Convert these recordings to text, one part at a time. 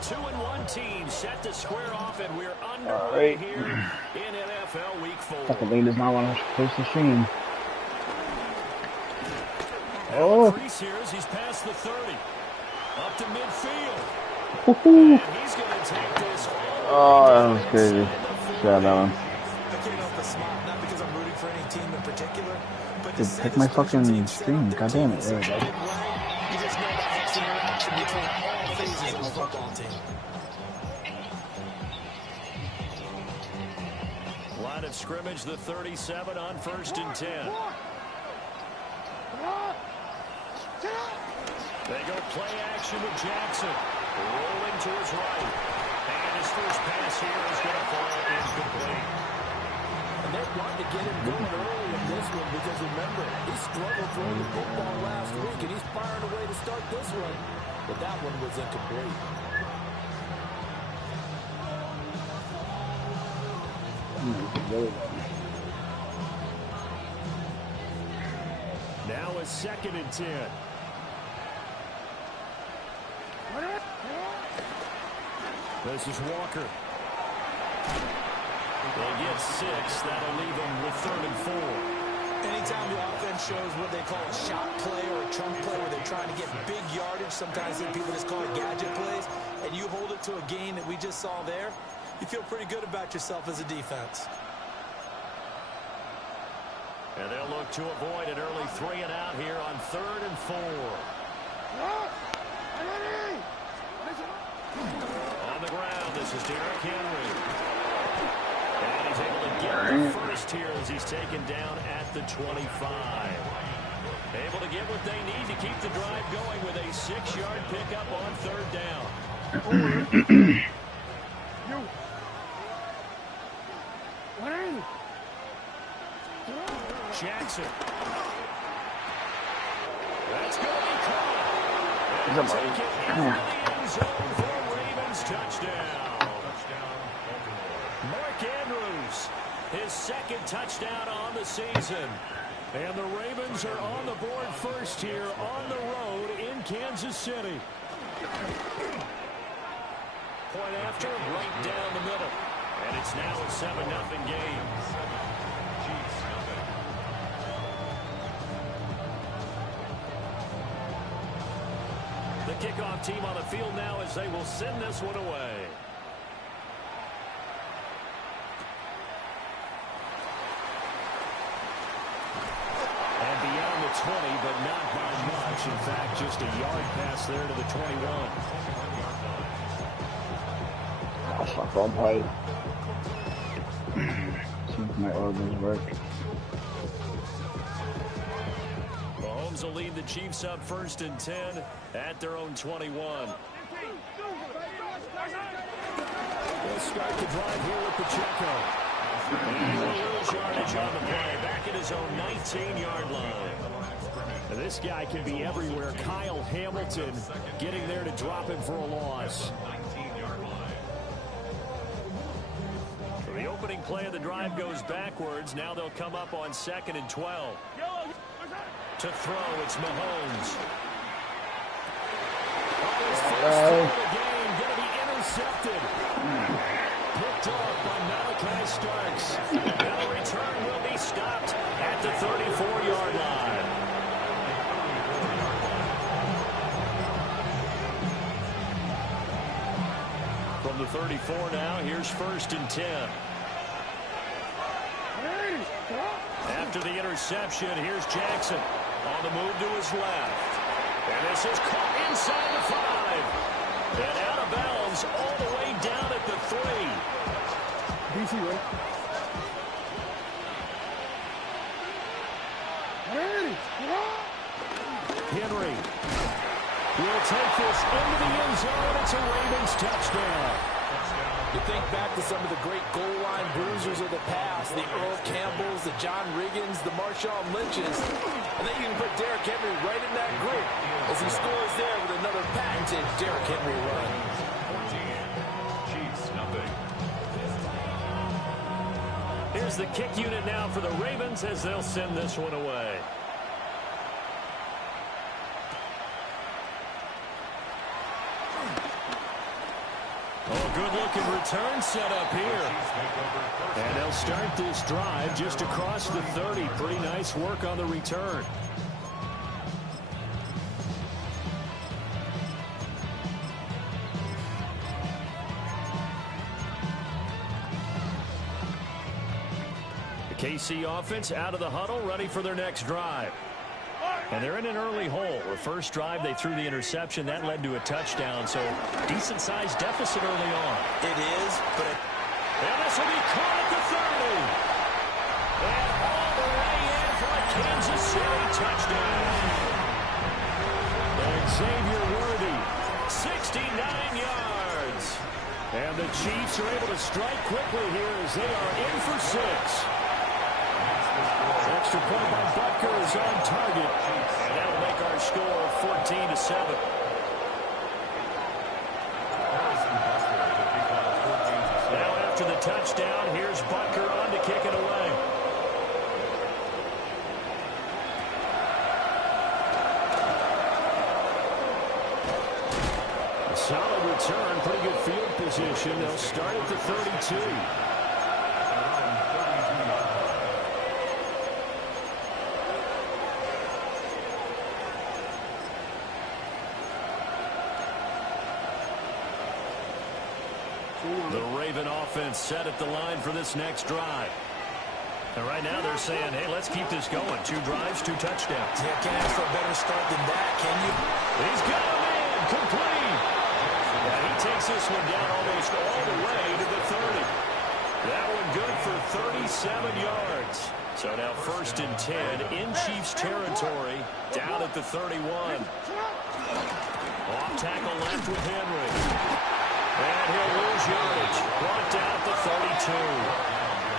2-1 team set to square off, and we're underway here in NFL Week 4. Fucking lead does not want to post the stream. Oh. Crease here as he's past the 30. Up to midfield. Woohoo. And he's going to take this. Oh, that was crazy. Yeah, that one. I can't help but smile, not because I'm rooting for any team in particular, but Dude, pick my fucking stream. God damn it. There we go. You just know that helps interaction between all phases of a football team. Line of scrimmage, the 37 on 1st and 10. They go play action with Jackson. Rolling to his right. And his first pass here is going to fall incomplete. And they want to get him going early in this one because, remember, he struggled throwing the football last week, and he's firing away to start this one. But that one was incomplete. Now a 2nd and 10. This is Walker. They get 6. That'll leave them with 3rd and 4. Anytime the offense shows what they call a shot play or a trunk play where they're trying to get big yardage, sometimes people just call it gadget plays, and you hold it to a gain that we just saw there, you feel pretty good about yourself as a defense. And they'll look to avoid an early 3 and out here on 3rd and 4. On the ground, this is Derrick Henry. And he's able to get the first here as he's taken down at the 25. Able to get what they need to keep the drive going with a 6-yard pickup on 3rd down. Jackson. That's going to be caught. And take it into the end zone for Ravens touchdown. Mark Andrews, his 2nd touchdown on the season. And the Ravens are on the board first here on the road in Kansas City. Point after, right down the middle. And it's now a 7-0 game. The kickoff team on the field now as they will send this one away. And beyond the 20, but not by much. In fact, just a yard pass there to the 21. Oh, fuck, all play. See if my organs work. Mahomes will lead the Chiefs up 1st and 10 at their own 21. They'll start the drive here with Pacheco. And a little yardage on the play, back at his own 19-yard line. Now, this guy can be everywhere. Kyle Hamilton getting there to drop him for a loss. So the opening play of the drive goes backwards. Now they'll come up on 2nd and 12. To throw, it's Mahomes. His first throw of the game, going to be intercepted. Picked off by Malachi Starks. Now the return will be stopped at the 34-yard line. From the 34 now, here's 1st and 10. After the interception, here's Jackson. On the move to his left. And this is caught inside the 5. And out of bounds all the way down at the 3. DC, right? Henry will take this into the end zone. It's a Ravens touchdown. You think back to some of the great goal line bruisers of the past, the Earl Campbells, the John Riggins, the Marshawn Lynches. And then you can put Derrick Henry right in that group as he scores there with another patented Derrick Henry run. Here's the kick unit now for the Ravens as they'll send this one away. good-looking return set up here. And they'll start this drive just across the 30. Pretty nice work on the return. The KC offense out of the huddle, ready for their next drive. And they're in an early hole. The first drive, they threw the interception. That led to a touchdown, so decent-sized deficit early on. It is, but... And this will be caught at the 30. And all the way in for a Kansas City touchdown. And Xavier Worthy, 69 yards. And the Chiefs are able to strike quickly here as they are in for 6. Extra point by Butker is on target. And that'll make our score 14-7. Now after the touchdown, here's Butker on to kick it away. A solid return, pretty good field position. They'll start at the 32. The Raven offense set at the line for this next drive. And right now they're saying, hey, let's keep this going. 2 drives, 2 touchdowns. Yeah, can't ask for a better start than that, can you? He's got him in, complete. And he takes this one down almost all the way to the 30. That one good for 37 yards. So now 1st and 10 in Chiefs territory, down at the 31. Off tackle left with Henry. And he'll lose yardage. Brought down at the 32.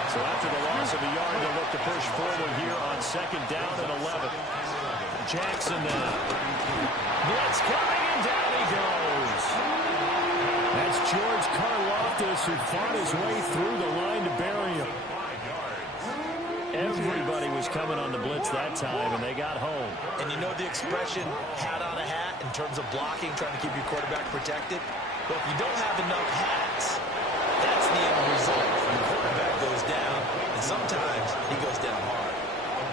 So after the loss of a yard, they'll look to push forward here on 2nd down and 11. Jackson now. Blitz coming, and down he goes. That's George Karlaftis who fought his way through the line to bury him. Everybody was coming on the blitz that time, and they got home. And you know the expression, hat on a hat, in terms of blocking, trying to keep your quarterback protected? Well, if you don't have enough hats, that's the end result. The quarterback goes down, and sometimes he goes down hard.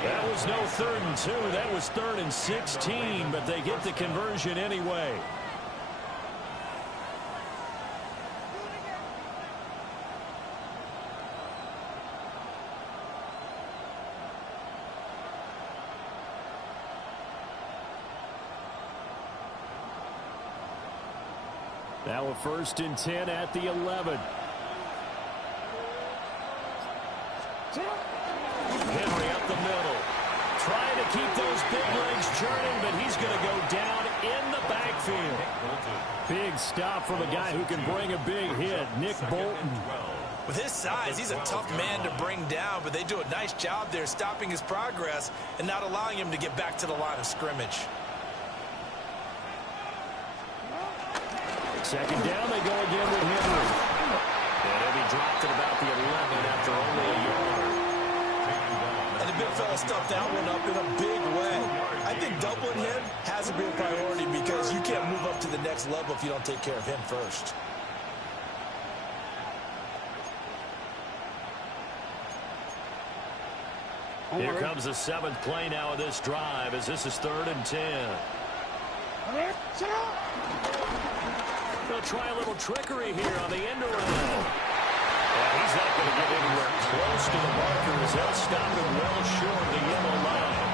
That was no 3rd and 2. That was 3rd and 16, but they get the conversion anyway. Now a 1st and 10 at the 11. Henry up the middle. Trying to keep those big legs churning, but he's going to go down in the backfield. Big stop from a guy who can bring a big hit, Nick Bolton. With his size, he's a tough man to bring down, but they do a nice job there stopping his progress and not allowing him to get back to the line of scrimmage. 2nd down, they go again with Henry. And he'll be dropped at about the 11 after only a yard. And the big fella stuffed that one up in a big way. I think doubling him has to be a priority because you can't move up to the next level if you don't take care of him first. Here comes the 7th play now of this drive as this is 3rd and 10. They'll try a little trickery here on the end around. And he's not going to get anywhere close to the marker as they'll stop him well short of the yellow line.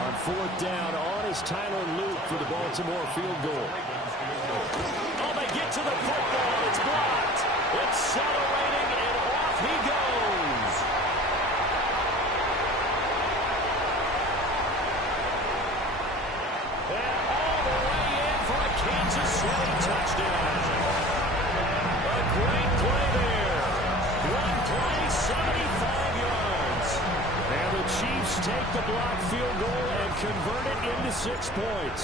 On 4th down, on is Tyler Luke for the Baltimore field goal. Oh, they get to the football. It's blocked. Accelerating, and off he goes. And all the way in for a Kansas City touchdown. A great play there. One play, 75 yards. And the Chiefs take the blocked field goal and convert it into 6 points.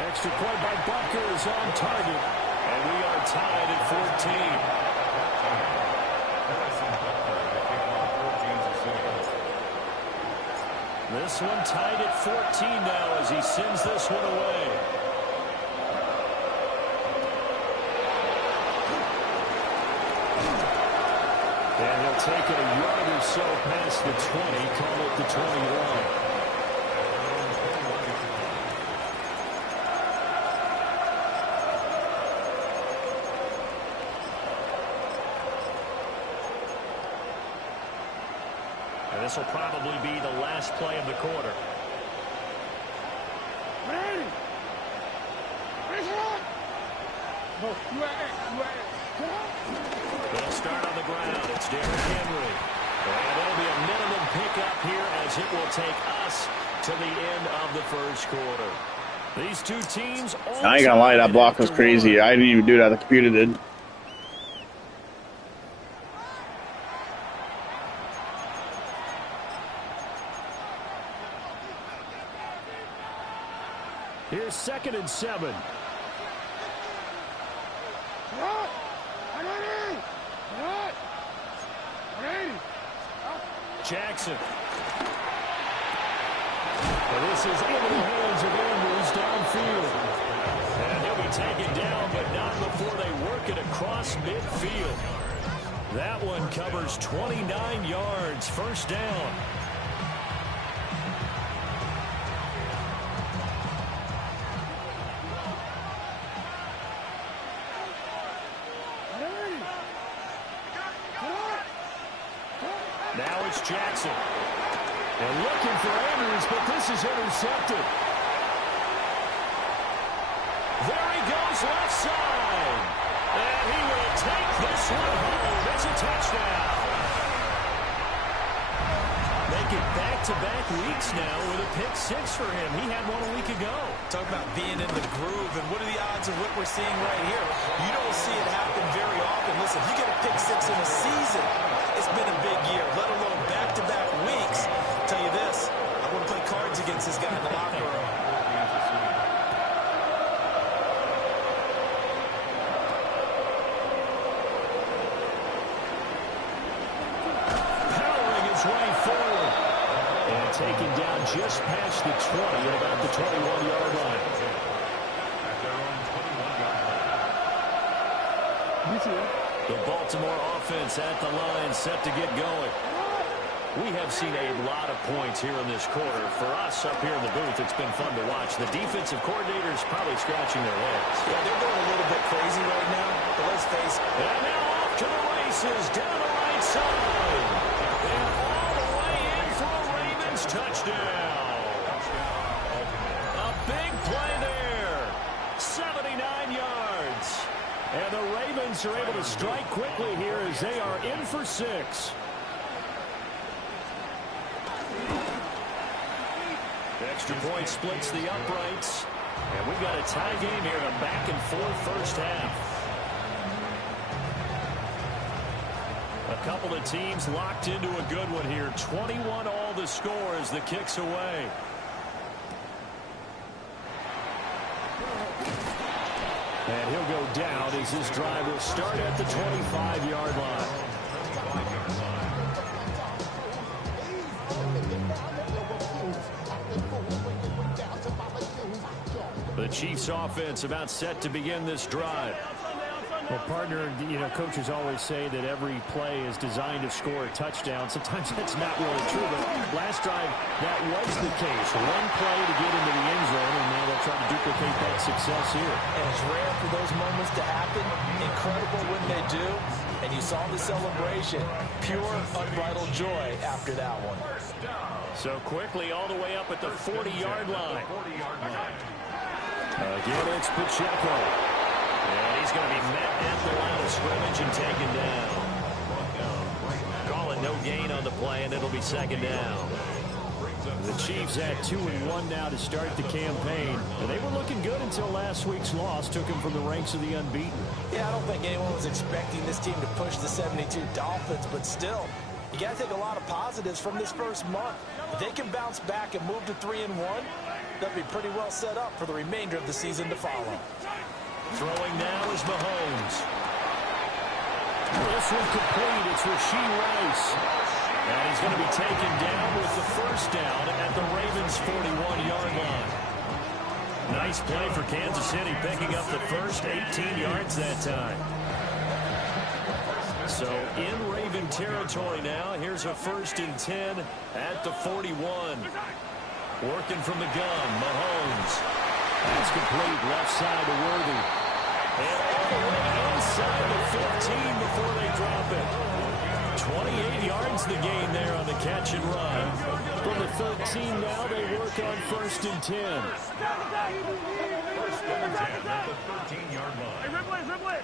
Extra point by Butker is on target. And we are tied at 14. This this one tied at 14 now as he sends this one away. And he'll take it a yard or so past the 20, call it the 21. And this will probably be the last play of the quarter. They'll start on the ground. It's Derrick Henry. And it'll be a minimum pickup here as it will take us to the end of the first quarter. These two teams. I ain't gonna lie, that block was crazy. I didn't even do that. The computer did. Here's 2nd and 7. Jackson. Well, this is into the hands of Andrews downfield. And he'll be taken down, but not before they work it across midfield. That one covers 29 yards. First down. Now it's Jackson. And looking for Andrews, but this is intercepted. There he goes, left side. And he will take this one home. It's a touchdown. Make it back-to-back weeks now with a pick 6 for him. He had one a week ago. Talk about being in the groove, and what are the odds of what we're seeing right here? You don't see it happen very often. Listen, you get a pick 6 in a season, it's been a big year, let alone back-to-back weeks. I'll tell you this, I wouldn't play cards against this guy in the locker room. Powering his way forward. And taken down just past the 20 at about the 21-yard line. The Baltimore offense at the line set to get going. We have seen a lot of points here in this quarter. For us up here in the booth, it's been fun to watch. The defensive coordinators probably scratching their heads. Yeah, they're going a little bit crazy right now, but let's face it. And now off to the races, down the right side. And all the way in for a Ravens touchdown. A big play there. 79 yards. And the Ravens are able to strike quickly here as they are in for 6. Extra point splits the uprights. And we've got a tie game here, a back-and-forth first half. A couple of teams locked into a good one here. 21 all the score as the kick's away. And he'll go down as this drive will start at the 25-yard line. The Chiefs offense about set to begin this drive. Well, partner, coaches always say that every play is designed to score a touchdown. Sometimes that's not really true, but last drive, that was the case. One play to get into the end zone, and now they'll try to duplicate that success here. And it's rare for those moments to happen. Incredible when they do. And you saw the celebration. Pure, unbridled joy after that one. So quickly all the way up at the 40-yard line. Again, it's Pacheco. And he's going to be met at the line of scrimmage and taken down. Calling no gain on the play, and it'll be second down. The Chiefs at 2-1 now to start the campaign. And they were looking good until last week's loss took them from the ranks of the unbeaten. Yeah, I don't think anyone was expecting this team to push the 72 Dolphins, but still, you got to take a lot of positives from this first month. If they can bounce back and move to 3-1, they'll be pretty well set up for the remainder of the season to follow. Throwing now is Mahomes. This one complete. It's Rashee Rice. And he's going to be taken down with the first down at the Ravens' 41-yard line. Nice play for Kansas City, picking up the first 18 yards that time. So in Raven territory now, here's a 1st and 10 at the 41. Working from the gun, Mahomes. That's complete left side to Worthy. And all the way inside the 15 before they drop it. 28 yards the gain there on the catch and run. From the 13 now, they work on 1st and 10. 1st and 10 at the 13-yard line. Hey, Ripley.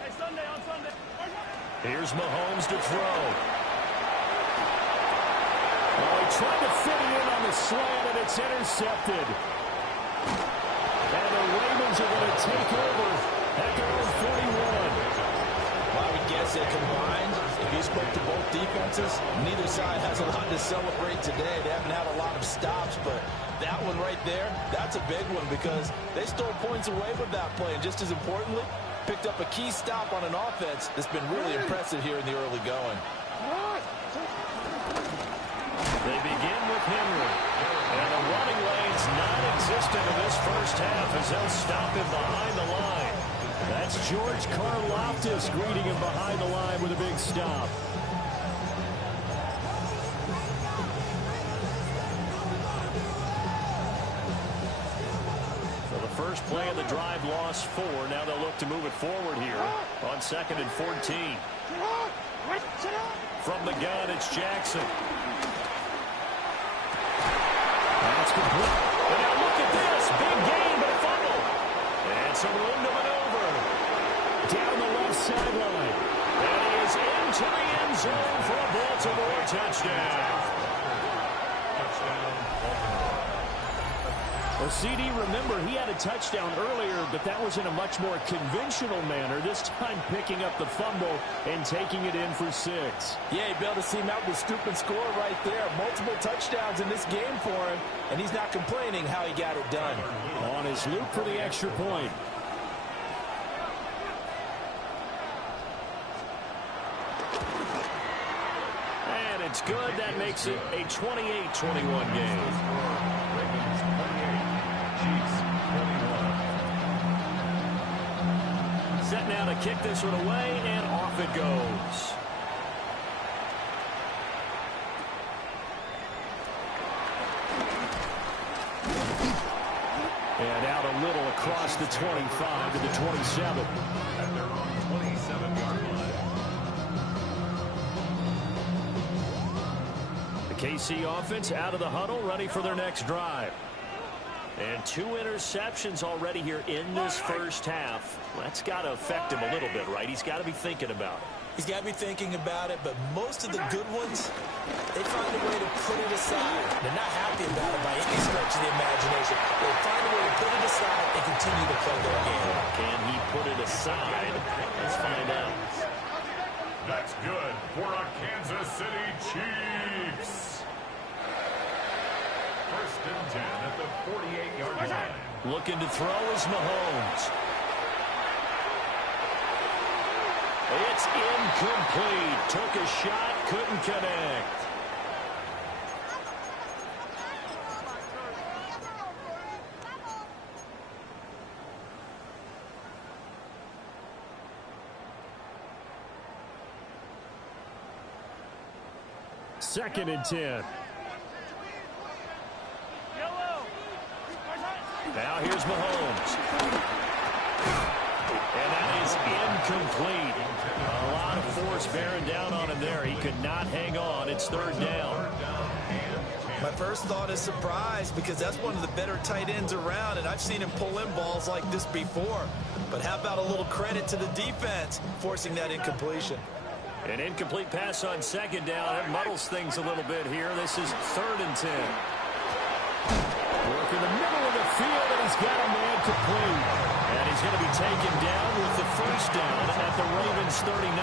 Hey, Sunday on Sunday. Here's Mahomes to throw. Oh, he tried to fit it in on the slant, and it's intercepted. And the Ravens are going to take over at their own 41. Well, I would guess that combined, if you spoke to both defenses, neither side has a lot to celebrate today. They haven't had a lot of stops, but that one right there, that's a big one because they stole points away with that play. And just as importantly, picked up a key stop on an offense that's been really impressive here in the early going. They begin with Henry. And the running lane's non-existent in this first half as they'll stop him behind the line. That's George Karlaftis greeting him behind the line with a big stop. So the first play of the drive lost 4. Now they'll look to move it forward here on 2nd and 14. From the gun, it's Jackson. That's complete. And now look at this. Big gain, but a fumble. And some room to maneuver. Down the left sideline. And he is into the end zone for a Baltimore touchdown. Well, CD, remember, he had a touchdown earlier, but that was in a much more conventional manner. This time picking up the fumble and taking it in for 6. Yeah, he bailed his team out with a scoop and score right there. Multiple touchdowns in this game for him, and he's not complaining how he got it done. On his loop for the extra point. And it's good. That makes it a 28-21 game. Set now to kick this one away, and off it goes. And out a little across the 25 to the 27. At their own 27-yard line. The KC offense out of the huddle, ready for their next drive. And 2 interceptions already here in this first half. That's got to affect him a little bit, right? He's got to be thinking about it. He's got to be thinking about it, but most of the good ones, they find a way to put it aside. They're not happy about it by any stretch of the imagination. They find a way to put it aside and continue to play their game. Can he put it aside? Let's find out. That's good for a Kansas City Chiefs. 1st and 10 at the 48-yard line. Looking to throw is Mahomes. It's incomplete. Took a shot, couldn't connect. Second and 10. Now here's Mahomes. And that is incomplete. A lot of force bearing down on him there. He could not hang on. It's 3rd down. My first thought is surprise because that's one of the better tight ends around, and I've seen him pull in balls like this before. But how about a little credit to the defense forcing that incompletion? An incomplete pass on 2nd down. That muddles things a little bit here. This is 3rd and 10. Work in the middle of the field, and he's got a man complete. And he's going to be taken down with the first down at the Ravens 39.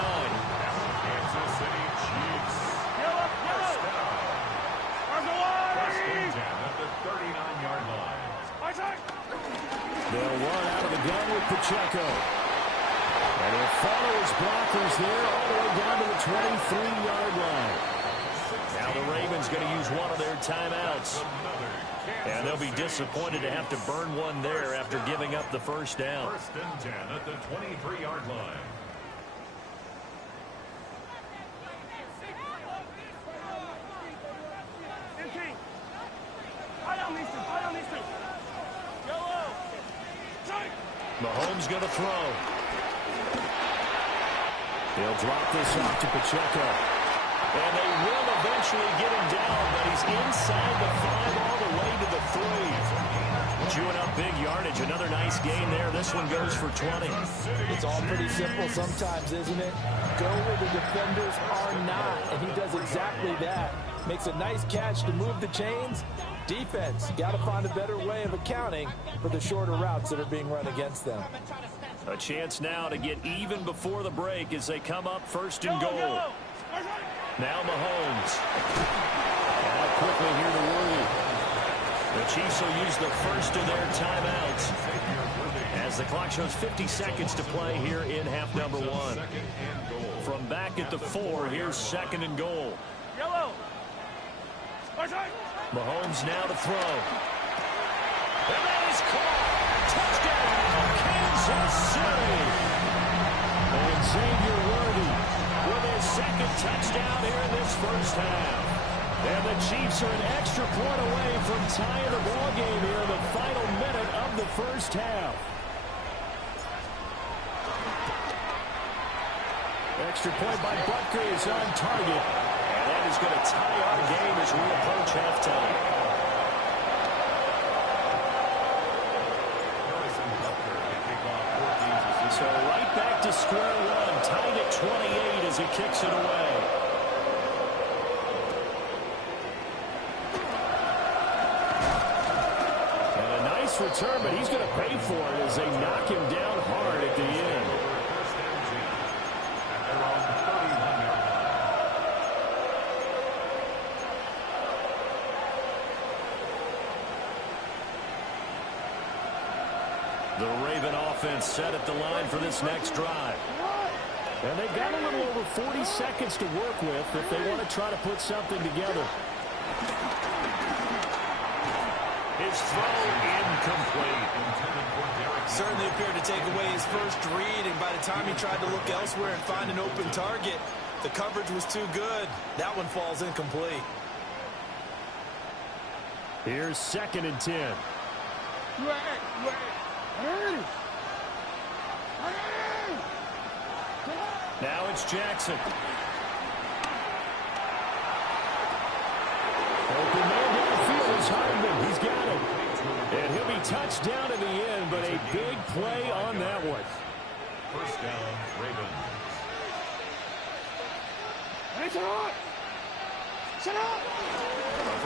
Kansas City Chiefs. First and 10 at the 39-yard line. They'll run out of the gun with Pacheco. And he'll follow his blockers there all the way down to the 23-yard line. Now the Ravens going to use one of their timeouts. And they'll be disappointed to have to burn one there after giving up the first down. First and 10 at the 23-yard line. Mahomes going to throw. He'll drop this off to Pacheco. And they will eventually get him down, but he's inside the 5 all the way to the 3. Chewing up big yardage. Another nice gain there. This one goes for 20. It's all pretty simple sometimes, isn't it? Go where the defenders are not, and he does exactly that. Makes a nice catch to move the chains. Defense, got to find a better way of accounting for the shorter routes that are being run against them. A chance now to get even before the break as they come up first and goal. Now Mahomes. Now quickly here to Worthy. The Chiefs will use the first of their timeouts as the clock shows 50 seconds to play here in half number 1. From back at the 4, here's second and goal. Mahomes now to throw. And that is caught. Touchdown, Kansas City. And Xavier Worthy with his second touchdown here in this first half. And the Chiefs are an extra point away from tying the ball game here in the final minute of the first half. Extra point by Butker is on target. And that is going to tie our game as we approach halftime. So right back to square one, tied at 28 as he kicks it away. And a nice return, but he's going to pay for it as they knock him down hard at the end. The Raven offense set at the line for this next drive. And they've got a little over 40 seconds to work with if they want to try to put something together. His throw incomplete. Certainly appeared to take away his first read, and by the time he tried to look elsewhere and find an open target, the coverage was too good. That one falls incomplete. Here's second and 10. Now it's Jackson. Open man downfield is Hardman. He's got it. And he'll be touched down in the end, but a big play on that one. First down, Ravens. A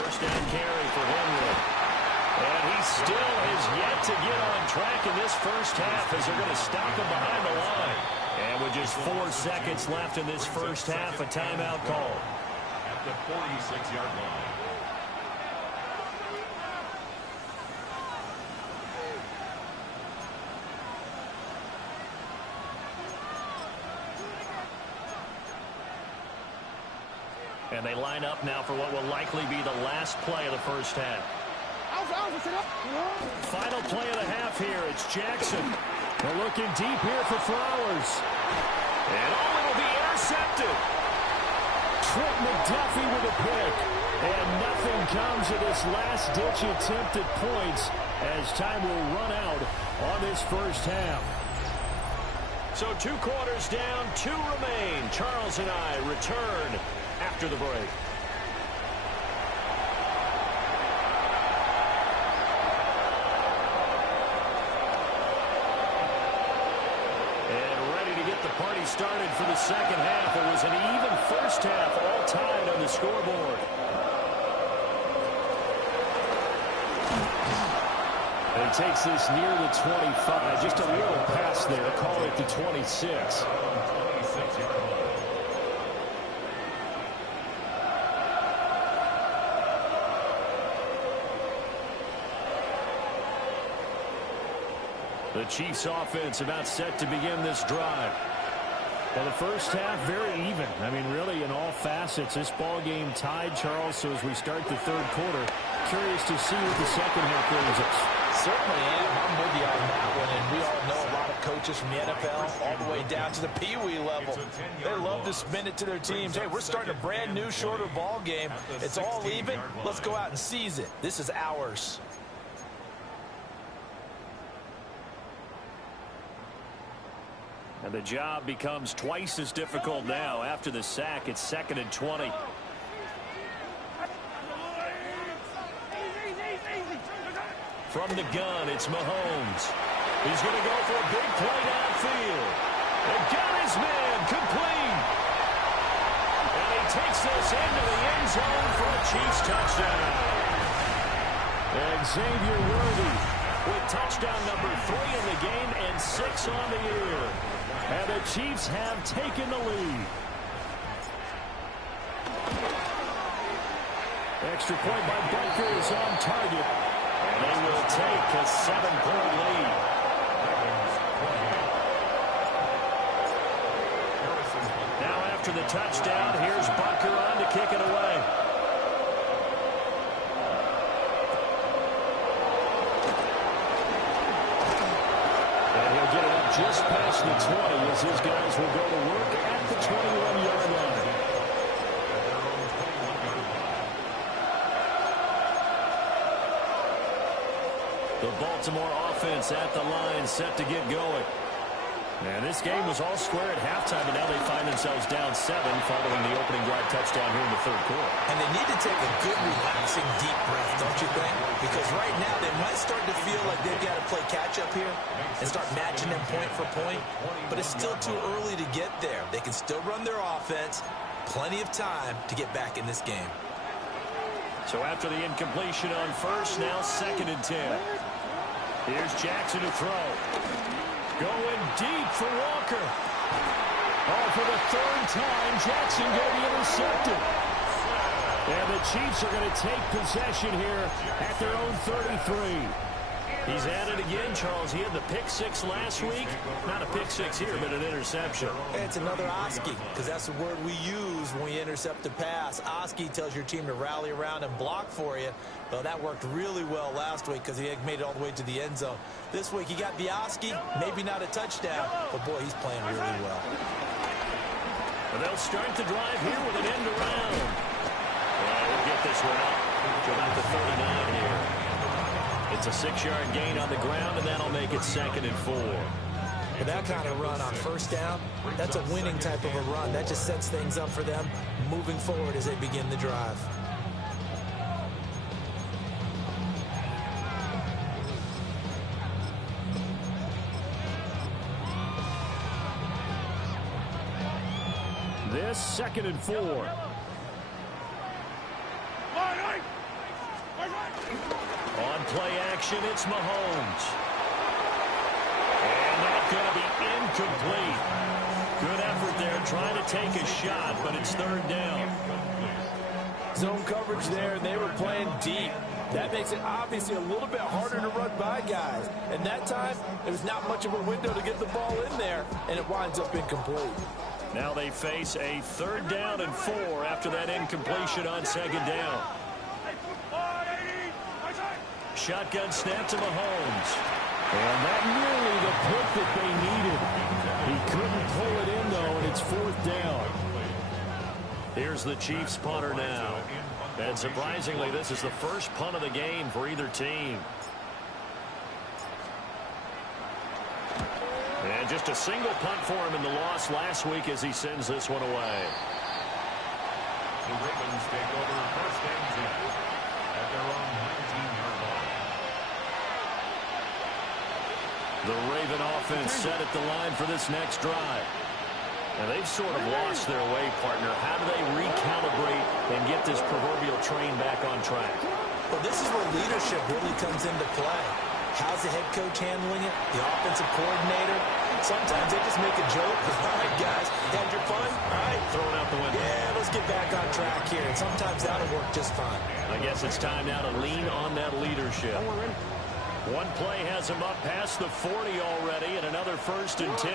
first down carry for Henry. And he still has yet to get on track in this first half as they're going to stop him behind the line. And with just 4 seconds left in this first half, a timeout call. At the 46-yard line. And they line up now for what will likely be the last play of the first half. Final play of the half here. It's Jackson. They're looking deep here for Flowers. And it'll be intercepted. Trent McDuffie with a pick. And nothing comes of this last-ditch attempt at points as time will run out on this first half. So 2 quarters down, 2 remain. Charles and I return after the break. Party started for the second half. It was an even first half, all tied on the scoreboard. And he takes this near the 25. Just a little pass there. Call it the 26. The Chiefs offense about set to begin this drive. Well, the first half, very even. I mean, really, in all facets, this ball game tied, Charles. So as we start the third quarter, curious to see what the second half brings us. Certainly am. I'm with you on that one. And we all know a lot of coaches from the NFL all the way down to the Pee Wee level. They love to spin it to their teams. Hey, we're starting a brand new, shorter ball game. It's all even. Let's go out and seize it. This is ours. And the job becomes twice as difficult now. After the sack, it's 2nd and 20. From the gun, it's Mahomes. He's going to go for a big play downfield. And got his man complete. And he takes this into the end zone for a Chiefs touchdown. And Xavier Worthy with touchdown number 3 in the game and 6 on the year. And the Chiefs have taken the lead. Extra point by Butker is on target. And they will take a 7-point lead. Now after the touchdown, here's Butker on to kick it away. Just past the 20 as his guys will go to work at the 21-yard line. The Baltimore offense at the line set to get going. And this game was all square at halftime, and now they find themselves down 7 following the opening drive touchdown here in the third quarter. And they need to take a good, relaxing, deep breath, don't you think? Because right now they might start to feel like they've got to play catch-up here and start matching them point for point. But it's still too early to get there. They can still run their offense. Plenty of time to get back in this game. So after the incompletion on first, now 2nd and 10. Here's Jackson to throw. Going deep for Walker. Oh, for the 3rd time, Jackson going to be intercepted. And the Chiefs are going to take possession here at their own 33. He's at it again, Charles. He had the pick 6 last week. Not a pick 6 here, but an interception. It's another Oski, because that's the word we use when we intercept a pass. Oski tells your team to rally around and block for you. Well, that worked really well last week because he had made it all the way to the end zone. This week he got the Oski, maybe not a touchdown, but boy, he's playing really well. But they'll start the drive here with an end around. Well, we'll get this one up to about the 39 here. It's a 6-yard gain on the ground, and that'll make it 2nd and 4. But that kind of run on first down, that's a winning type of a run. That just sets things up for them moving forward as they begin the drive. This 2nd and 4. On play action, it's Mahomes. And that's going to be incomplete. Good effort there, trying to take a shot, but it's 3rd down. Zone coverage there, and they were playing deep. That makes it obviously a little bit harder to run by guys. And that time, there was not much of a window to get the ball in there, and it winds up incomplete. Now they face a 3rd down and 4 after that incompletion on 2nd down. Shotgun snap to Mahomes. And that nearly the pick that they needed. He couldn't pull it in, though, and it's 4th down. Here's the Chiefs punter now. And surprisingly, this is the first punt of the game for either team. And just a single punt for him in the loss last week as he sends this one away. The Ravens take over 1st and 10 at their own 19-yard line. The Raven offense set at the line for this next drive. And they've sort of lost their way, partner. How do they recalibrate and get this proverbial train back on track? Well, this is where leadership really comes into play. How's the head coach handling it? The offensive coordinator? Sometimes they just make a joke. All right, guys, had your fun? All right. Throw it out the window. Yeah, let's get back on track here. And sometimes that'll work just fine. I guess it's time now to lean on that leadership. One play has him up past the 40 already, and another 1st and 10.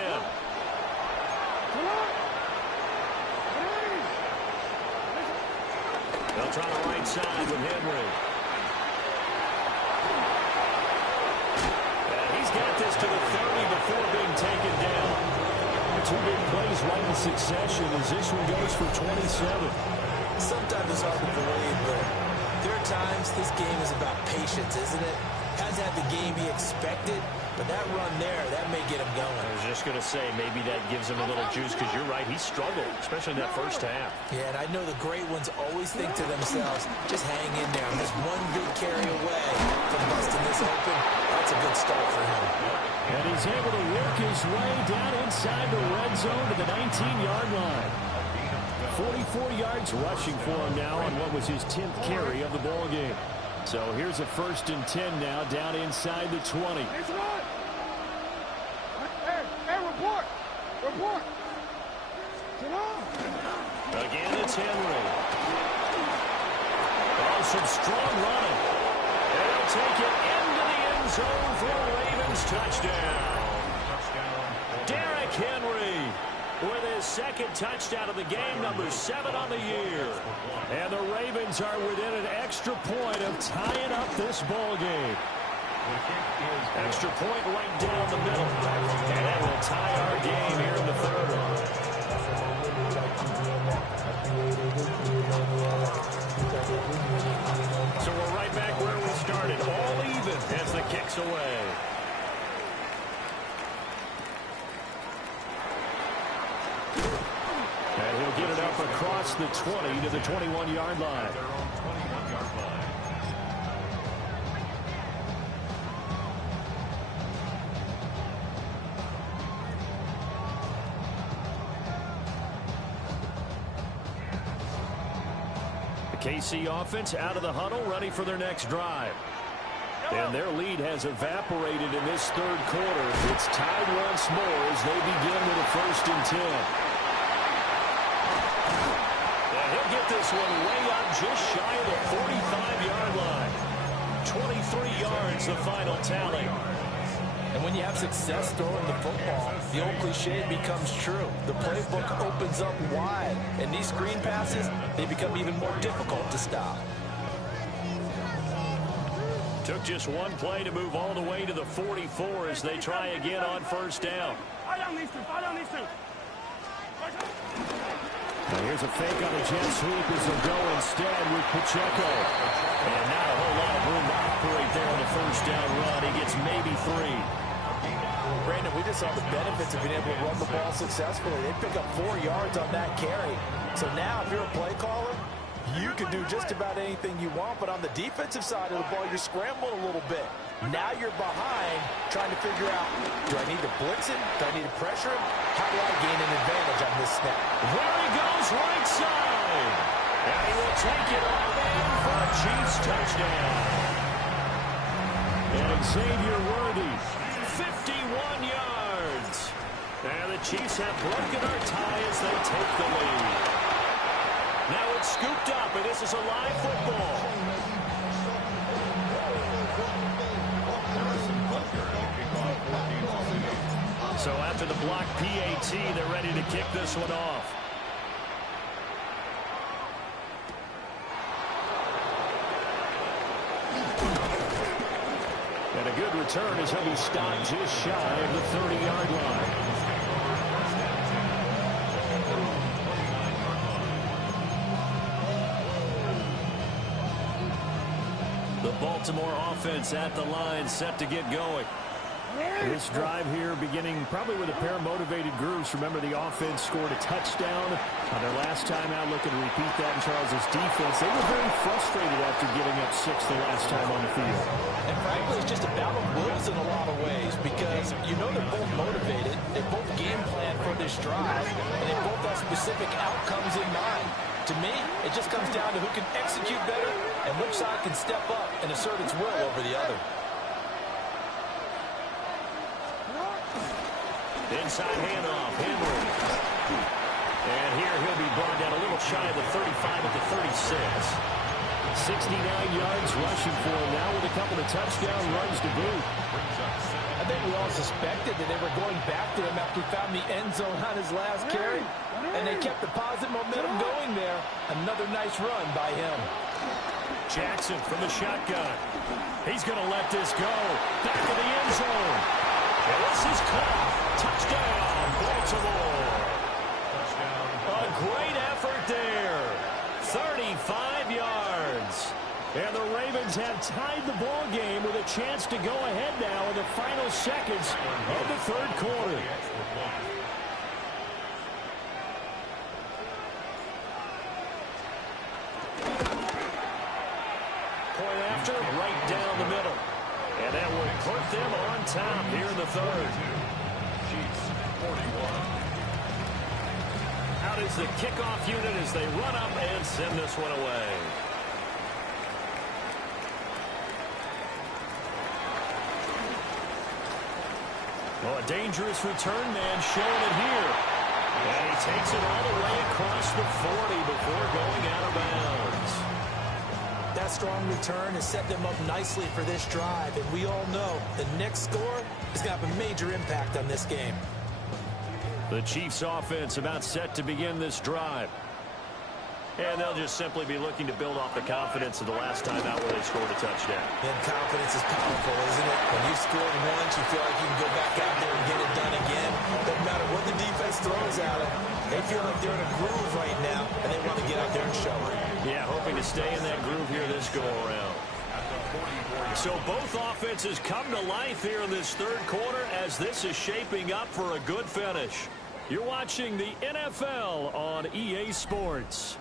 They'll try the right side with Henry. And he's got this to the 30 before being taken down. 2 big plays right in succession as this one goes for 27. Sometimes it's hard to believe, but there are times this game is about patience, isn't it? Hasn't had the game he expected, but that run there, that may get him going. I was just going to say, maybe that gives him a little juice, because you're right, he struggled, especially in that first half. Yeah, and I know the great ones always think to themselves, just hang in there. I'm just one big carry away from busting this open. That's a good start for him. And he's able to work his way down inside the red zone to the 19-yard line. 44 yards rushing for him now on what was his 10th carry of the ball game. So here's a 1st and 10 now down inside the 20. Hey, report. Report. Again, it's Henry. Oh, some strong running. And he'll take it into the end zone for a Ravens touchdown. Derrick Henry with his 2nd touchdown of the game, number 7 on the year. And the Ravens are within an extra point of tying up this ball game. Extra point right down the middle. And that will tie our game here in the 3rd. So we're right back where we started, all even as the kick's away. And he'll get it up across the 20 to the 21-yard line. The KC offense out of the huddle, ready for their next drive. And their lead has evaporated in this 3rd quarter. It's tied once more as they begin with a 1st and 10. He'll get this one way up just shy of the 45-yard line. 23 yards, the final tally. And when you have success throwing the football, the old cliche becomes true. The playbook opens up wide, and these screen passes, they become even more difficult to stop. Took just one play to move all the way to the 44 as they try again on 1st down. Now here's a fake on a jet sweep as they'll go instead with Pacheco. And not a whole lot of room to operate there on the 1st down run. He gets maybe 3. Brandon, we just saw the benefits of being able to run the ball successfully. They pick up 4 yards on that carry. So now if you're a play caller, you can do just about anything you want, but on the defensive side of the ball, you're scrambling a little bit. Now you're behind, trying to figure out, do I need to blitz him? Do I need to pressure him? How do I gain an advantage on this snap? There he goes, right side. And he will take it all in for a Chiefs touchdown. And Xavier Worthy, 51 yards. And the Chiefs have broken our tie as they take the lead. Now it's scooped up, and this is a live football. So after the block PAT, they're ready to kick this one off. And a good return as he'll be stopped just shy of the 30-yard line. The Baltimore offense at the line, set to get going. This drive here beginning probably with a pair of motivated grooves. Remember, the offense scored a touchdown on their last time out. Looking to repeat that in Charles's defense. They were very frustrated after giving up 6 the last time on the field. And frankly, it's just a battle of wills in a lot of ways, because you know they're both motivated. They both game plan for this drive, and they both have specific outcomes in mind. To me, it just comes down to who can execute better and which side can step up and assert its will over the other. Inside handoff, Henry. And here he'll be brought down a little shy of the 35 at the 36. 69 yards rushing for him now with a couple of touchdown runs to boot. I think we all suspected that they were going back to him after he found the end zone on his last carry, and they kept the positive momentum going there. Another nice run by him. Jackson from the shotgun. He's going to let this go. Back of the end zone. And this is caught. Touchdown, Baltimore. A great effort there. 35 yards. And the Ravens have tied the ball game with a chance to go ahead now in the final seconds of the third quarter. Point after, right down the middle. And that will put them on top here in the third. Chiefs 41. Out is the kickoff unit as they run up and send this one away. Oh, a dangerous return man showing it here. And he takes it all the way across the 40 before going out of bounds. That strong return has set them up nicely for this drive, and we all know the next score is going to have a major impact on this game. The Chiefs offense about set to begin this drive. And they'll just simply be looking to build off the confidence of the last time out where they scored a touchdown. And confidence is powerful, isn't it? When you've scored once, you feel like you can go back out there and get it done again. Doesn't matter what the defense throws at them. They feel like they're in a groove right now, and they want to get out there and show it. Yeah, hoping to stay in that groove here this go-around. So both offenses come to life here in this third quarter as this is shaping up for a good finish. You're watching the NFL on EA Sports.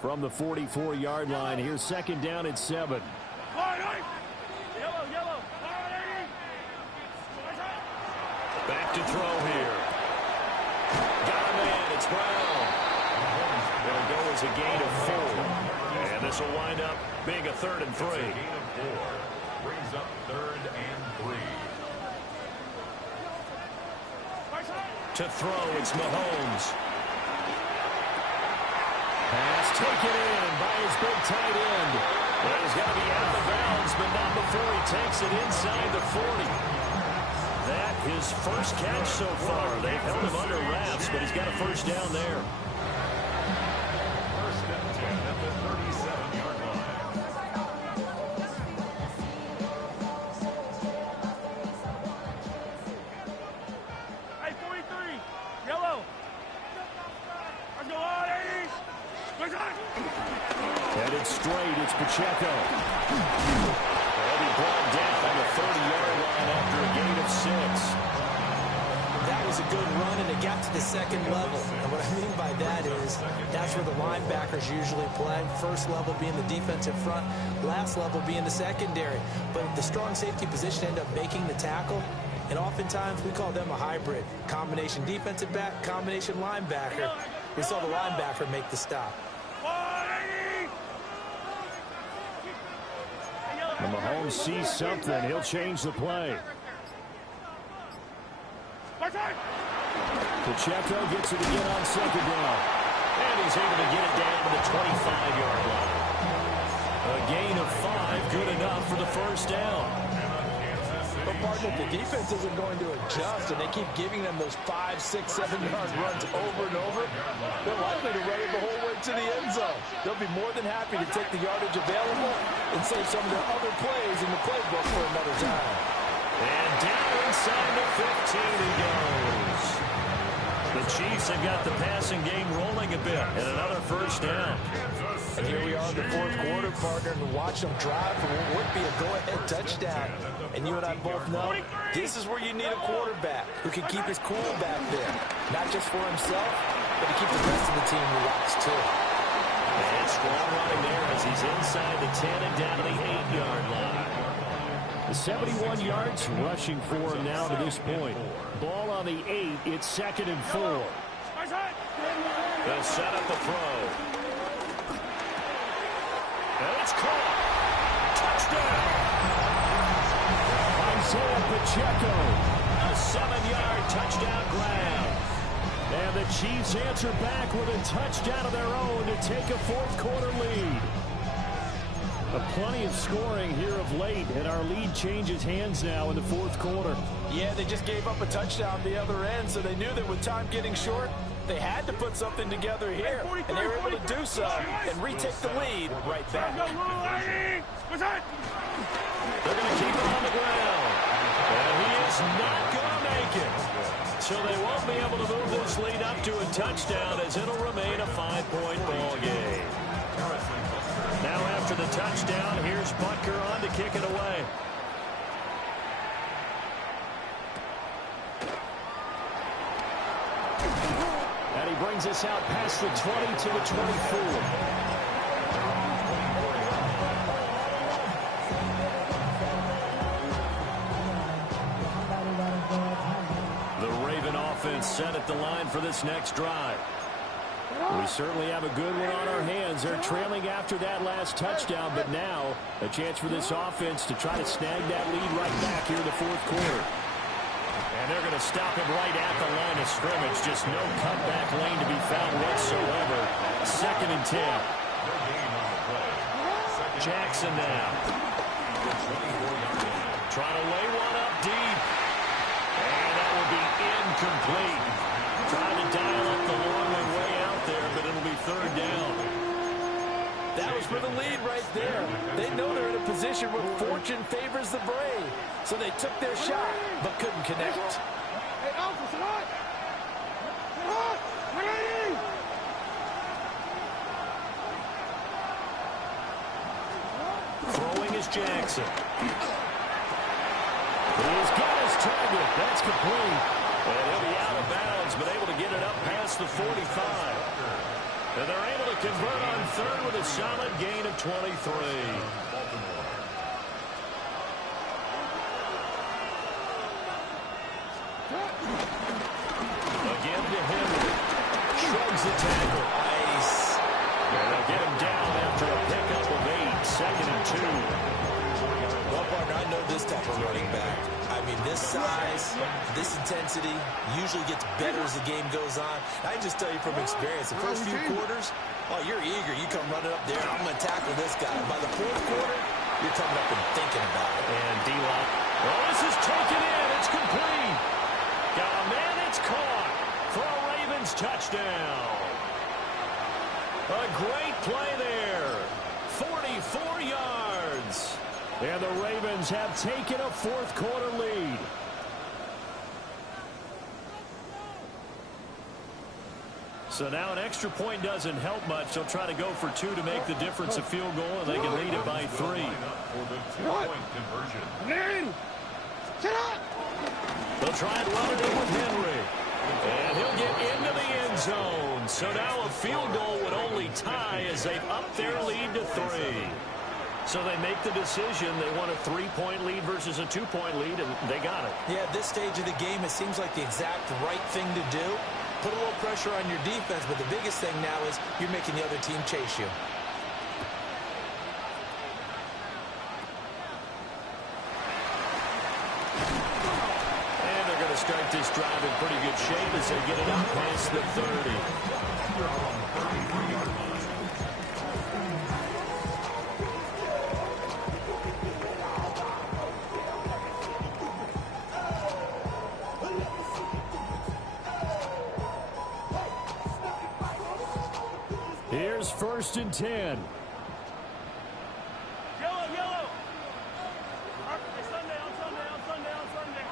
From the 44-yard line, here's second down at 7. Back to throw here. Got a man, it's Brown. It'll go as a gain of 4. And this will wind up being a 3rd and 3. Gain of 4. Brings up 3rd and 3. To throw, it's Mahomes. Pass taken in by his big tight end. Well, he's got to be out of bounds, but not before he takes it inside the 40. That his first catch so far. They've held him under wraps, but he's got a first down there. First and 10 at the 37-yard line. Hey, 43, yellow. Let's go on, 80. Headed straight, it's Pacheco. They'll be brought down on the 30-yard line after a gain of 6. That was a good run, and it got to the second level. And what I mean by that is that's where the linebackers usually play. First level being the defensive front, last level being the secondary. But the strong safety position ended up making the tackle, and oftentimes we call them a hybrid. Combination defensive back, combination linebacker. We saw the linebacker make the stop. And Mahomes sees something. He'll change the play. Pacheco gets it again on second down. And he's able to get it down to the 25-yard line. A gain of 5, good enough for the first down. But partner, if the defense isn't going to adjust and they keep giving them those 5, 6, 7-yard runs over and over, they're likely to run it the whole way to the end zone. They'll be more than happy to take the yardage available and save some of their other plays in the playbook for another time. And down inside the 15 he goes. The Chiefs have got the passing game rolling a bit, and another first down. And here we are in the fourth quarter, partner, and watch them drive for what would be a go-ahead touchdown. And you and I both know this is where you need a quarterback who can keep his cool back there. Not just for himself, but to keep the rest of the team relaxed, too. And strong running there as he's inside the 10 and down to the 8-yard line. 71 yards rushing for him now to this point. Ball on the 8. It's 2nd and 4. They'll set up the throw. And it's caught. Touchdown. Isaiah Pacheco. A 7-yard touchdown grab. And the Chiefs answer back with a touchdown of their own to take a fourth-quarter lead. Plenty of scoring here of late, and our lead changes hands now in the fourth quarter. Yeah, they just gave up a touchdown the other end, so they knew that with time getting short, they had to put something together here, and they were able to do so and retake the lead right back. They're going to keep him on the ground, and he is not going to make it. So they won't be able to move this lead up to a touchdown, as it'll remain a 5-point ball game. Now after the touchdown, here's Butker on to kick it away. And he brings us out past the 20 to the 24. Offense set at the line for this next drive. We certainly have a good one on our hands. They're trailing after that last touchdown, but now a chance for this offense to try to snag that lead right back here in the fourth quarter. And they're going to stop him right at the line of scrimmage. Just no cutback lane to be found whatsoever. 2nd and 10. Jackson now. Trying to lay one up deep. And that will be incomplete. Trying to dial up the long way out there, but it'll be 3rd down. That was for the lead right there. They know they're in a position where fortune favors the brave. So they took their shot, but couldn't connect. Throwing is Jackson. He's got his target. That's complete. And he'll be out of bounds, but able to get it up past the 45. And they're able to convert on 3rd with a solid gain of 23. Again to Henry. Shrugs the tackle. Nice. And they'll get him down after a pickup of 8. 2nd and 2. Well, partner, I know this type of running back. I mean, this size, this intensity usually gets better as the game goes on. I can just tell you from experience, the first few quarters, oh, you're eager. You come running up there, I'm going to tackle this guy. By the fourth quarter, you're coming up and thinking about it. And D-Lock. Oh, this is taken in. It's complete. Got a man. It's caught for a Ravens touchdown. A great play there. 44 yards. And the Ravens have taken a fourth-quarter lead. So now an extra point doesn't help much. They'll try to go for 2 to make the difference a field goal, and they can lead it by 3. They'll try and run it in with Henry. And he'll get into the end zone. So now a field goal would only tie as they've upped their lead to 3. So they make the decision. They want a 3-point lead versus a 2-point lead, and they got it. Yeah, at this stage of the game, it seems like the exact right thing to do. Put a little pressure on your defense, but the biggest thing now is you're making the other team chase you. And they're going to start this drive in pretty good shape as they get it out past the 30. Here's 1st and 10. Yellow, yellow. Sunday, on Sunday, on Sunday, on Sunday.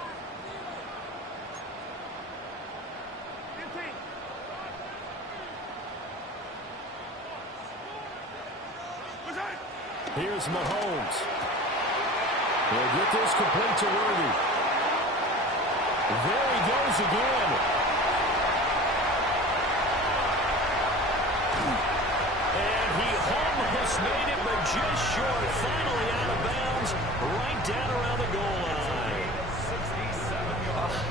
15. Here's Mahomes. He'll get this complete to Worthy. There he goes again. And he almost made it, but just short. Finally out of bounds, right down around the goal line.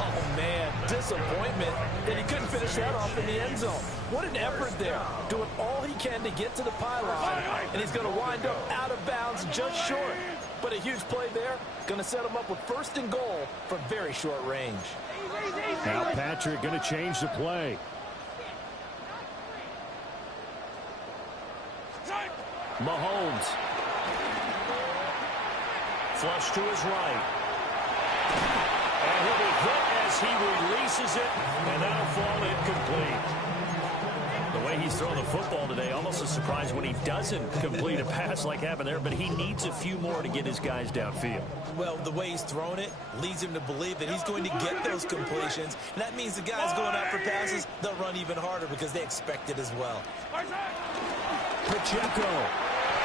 Oh, man, disappointment that he couldn't finish that off in the end zone. What an effort there, doing all he can to get to the pylon, and he's going to wind up out of bounds just short. But a huge play there, going to set him up with 1st and goal from very short range. Now Patrick going to change the play. Mahomes. Flush to his right. And he'll be hit as he releases it, and that'll fall incomplete. The way he's throwing the football today, almost a surprise when he doesn't complete a pass like happened there, but he needs a few more to get his guys downfield. Well, the way he's thrown it leads him to believe that he's going to get those completions, and that means the guys going out for passes, they'll run even harder because they expect it as well. Pacheco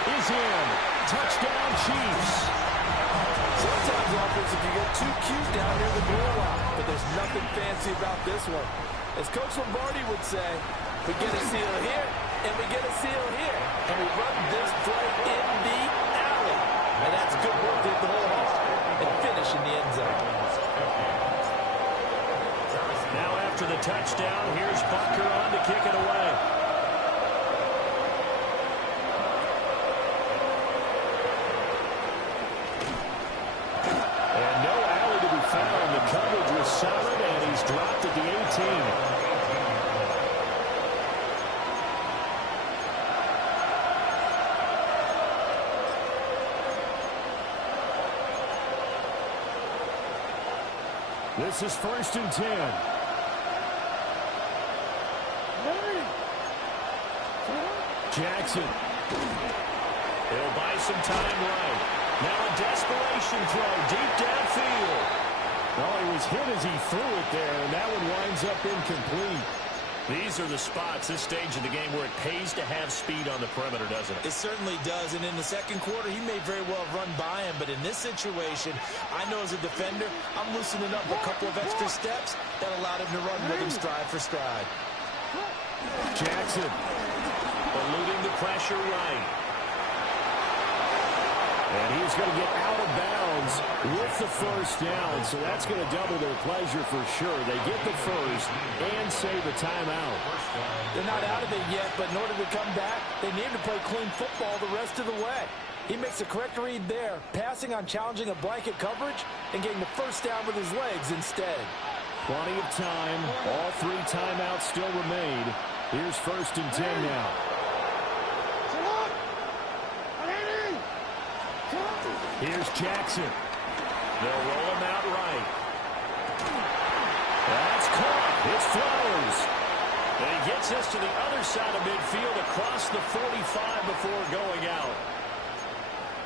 is in. Touchdown, Chiefs. Sometimes offensive, you get too cute down near the goal line, but there's nothing fancy about this one. As Coach Lombardi would say, we get a seal here, and we get a seal here, and we run this play in the alley. And that's good work to hit the hole hard and finish in the end zone. Now after the touchdown, here's Bunker on to kick it away. And no alley to be found. The coverage was solid, and he's dropped at the 18. This is 1st and 10. Jackson. He'll buy some time right. Now a desperation throw deep downfield. Oh, he was hit as he threw it there, and that one winds up incomplete. These are the spots, this stage of the game, where it pays to have speed on the perimeter, doesn't it? It certainly does, and in the second quarter, he may very well have run by him, but in this situation, I know as a defender, I'm loosening up a couple of extra steps that allowed him to run with him stride for stride. Jackson eluding the pressure right. And he's going to get out of bounds with the 1st down, so that's going to double their pleasure for sure. They get the 1st and save a timeout. They're not out of it yet, but in order to come back, they need to play clean football the rest of the way. He makes the correct read there, passing on challenging a blanket coverage and getting the 1st down with his legs instead. Plenty of time. All 3 timeouts still remain. Here's 1st and 10 now. Here's Jackson. They'll roll him out right. That's caught. It's Flowers. And he gets us to the other side of midfield across the 45 before going out.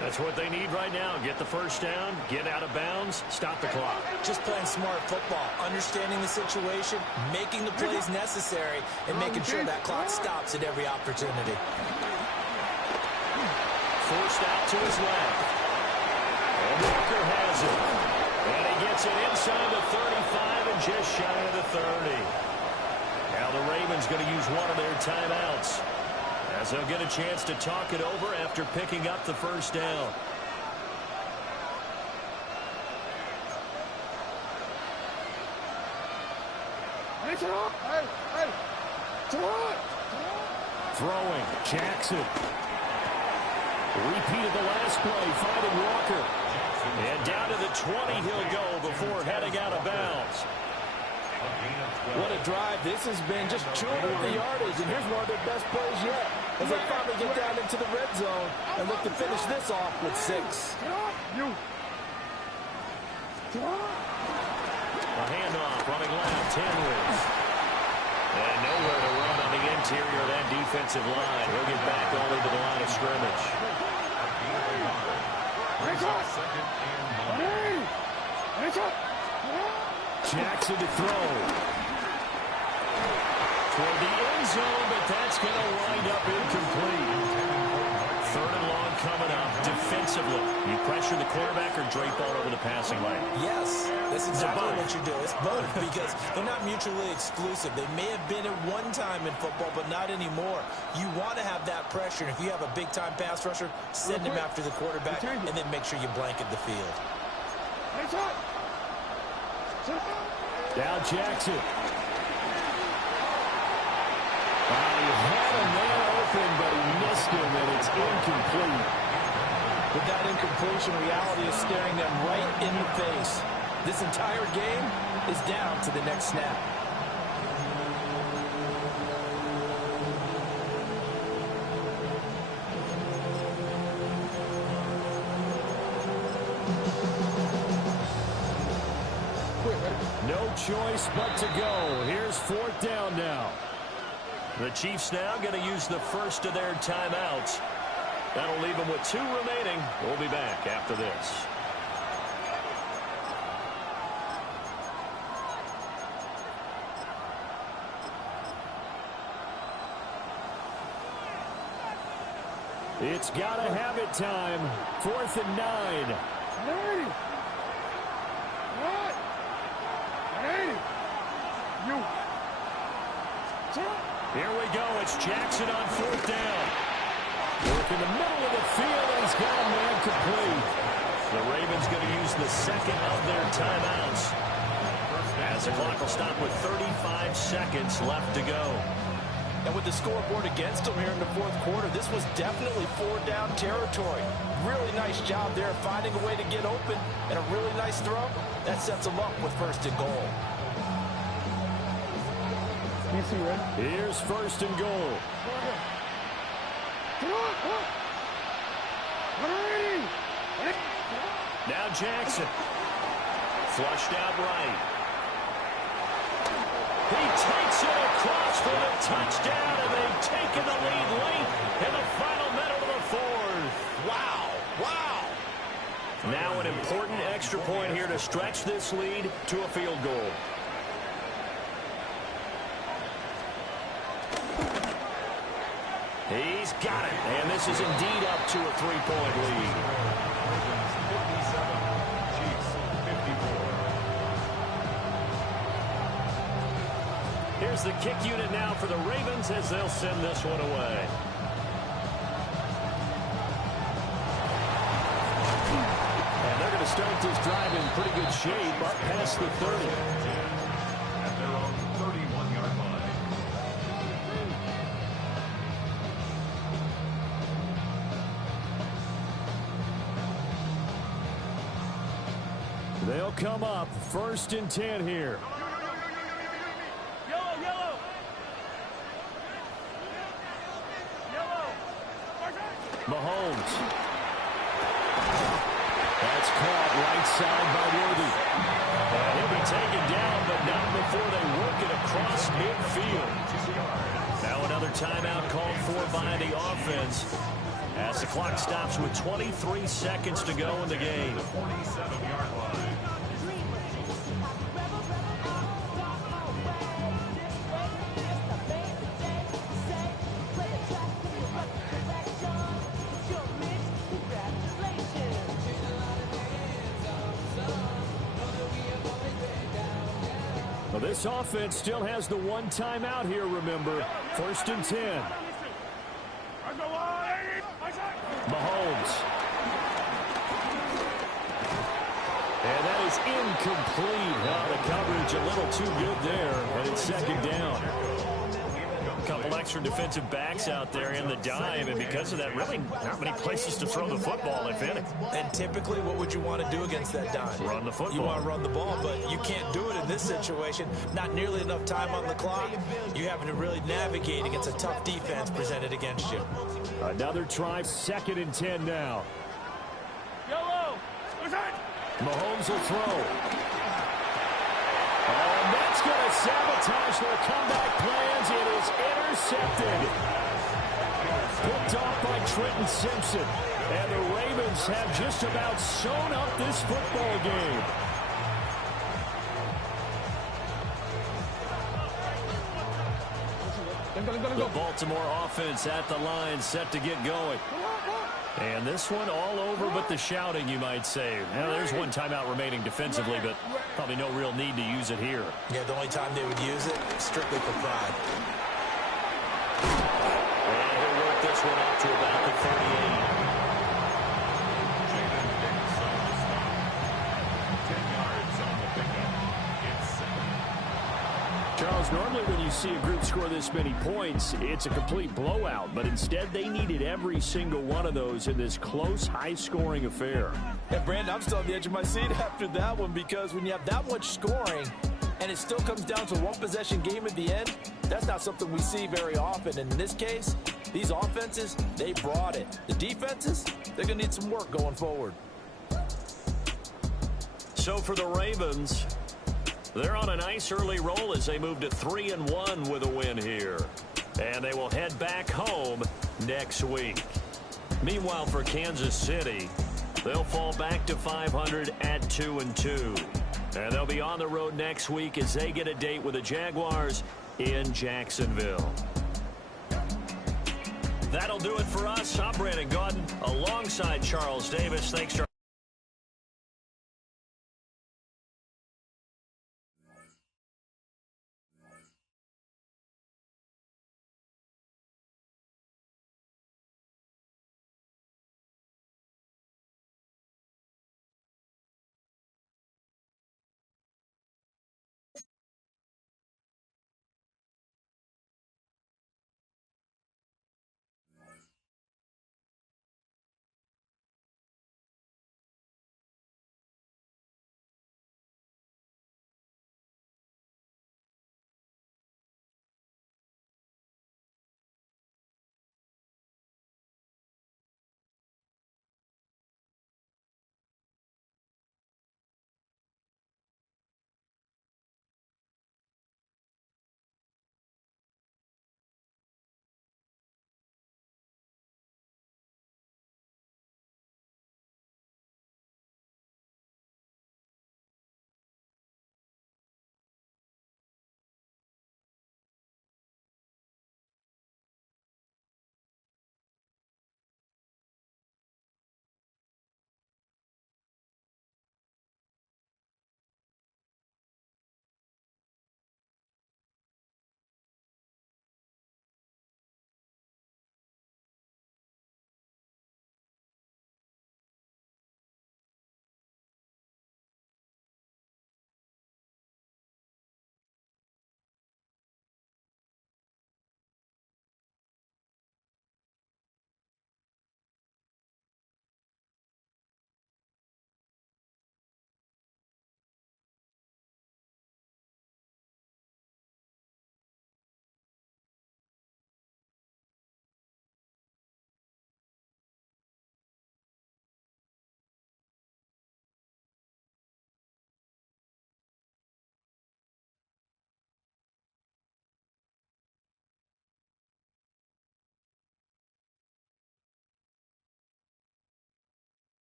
That's what they need right now. Get the 1st down, get out of bounds, stop the clock. Just playing smart football, understanding the situation, making the plays necessary, and making sure that clock stops at every opportunity. Forced out to his left. And Walker has it. And he gets it inside the 35 and just shy of the 30. Now the Ravens going to use one of their timeouts, as they'll get a chance to talk it over after picking up the 1st down. Throwing, Jackson. Repeat of the last play, finding Walker. And down to the 20 he'll go before heading out of bounds. What a drive this has been, just chewing up the yardage, and here's one of their best plays yet, as they finally get down into the red zone and look to finish this off with 6. A handoff, running left, Henry. And nowhere to run on the interior of that defensive line. He'll get back only to the line of scrimmage. Jackson to throw. Toward the end zone, but that's going to wind up incomplete. 3rd and long coming up defensively. You pressure the quarterback or drape all over the passing lane? Yes, that's exactly what you do. It's both, because they're not mutually exclusive. They may have been at one time in football, but not anymore. You want to have that pressure, and if you have a big-time pass rusher, send him after the quarterback, and then make sure you blanket the field. Now Jackson. He had a man open, but he missed him, and it's incomplete. With that incompletion, reality is staring them right in the face. This entire game is down to the next snap. No choice but to go. Here's 4th down now. The Chiefs now going to use the first of their timeouts. That'll leave them with 2 remaining. We'll be back after this. It's got to have it time. 4th and 9. Here we go. It's Jackson on 4th down. Work in the middle of the field, and he's got a man complete. The Ravens going to use the second of their timeouts, as the clock will stop with 35 seconds left to go. And with the scoreboard against them here in the 4th quarter, this was definitely 4-down territory. Really nice job there, finding a way to get open, and a really nice throw. That sets them up with 1st and goal. Here's 1st and goal. Now Jackson. Flushed out right. He takes it across for the touchdown, and they've taken the lead late in the final minute of the 4th. Wow. Wow. Now an important extra point here to stretch this lead to a field goal. He's got it, and this is indeed up to a 3-point lead. Here's the kick unit now for the Ravens as they'll send this one away. And they're going to start this drive in pretty good shape up past the 30. At their own 31-yard line. They'll come up 1st and 10 here. Mahomes. That's caught right side by Worthy. And he'll be taken down, but not before they work it across midfield. Now another timeout called for by the offense, as the clock stops with 23 seconds to go in the game. 47-yard line. Well, this offense still has the 1 timeout here, remember. 1st and 10. Mahomes. And that is incomplete. The coverage a little too good there, and it's 2nd down. A couple extra defensive backs out there in the dime, and because of that, really not many places to throw the football, if any. And typically, what would you want to do against that dime? Run the football. You want to run the ball, but you can't do it in this situation. Not nearly enough time on the clock. You having to really navigate against a tough defense presented against you. Another try, 2nd and 10 now. Mahomes will throw. And that's going to sabotage their comeback plans. It is intercepted. Picked off by Trenton Simpson. And the Ravens have just about sewn up this football game. The Baltimore offense at the line, set to get going. And this one all over but the shouting, you might say. Now, there's 1 timeout remaining defensively, but probably no real need to use it here. Yeah, the only time they would use it, strictly for pride. And he'll work this one up to about the 38. Charles, normally when you see a group score this many points, it's a complete blowout. But instead, they needed every single one of those in this close, high-scoring affair. And, Brandon, I'm still on the edge of my seat after that one, because when you have that much scoring and it still comes down to a one-possession game at the end, that's not something we see very often. And in this case, these offenses, they brought it. The defenses, they're going to need some work going forward. So for the Ravens, they're on a nice early roll as they move to 3-1 with a win here. And they will head back home next week. Meanwhile, for Kansas City, they'll fall back to 500 at 2-2. And they'll be on the road next week as they get a date with the Jaguars in Jacksonville. That'll do it for us. I'm Brandon Gaudin alongside Charles Davis. Thanks, Charles.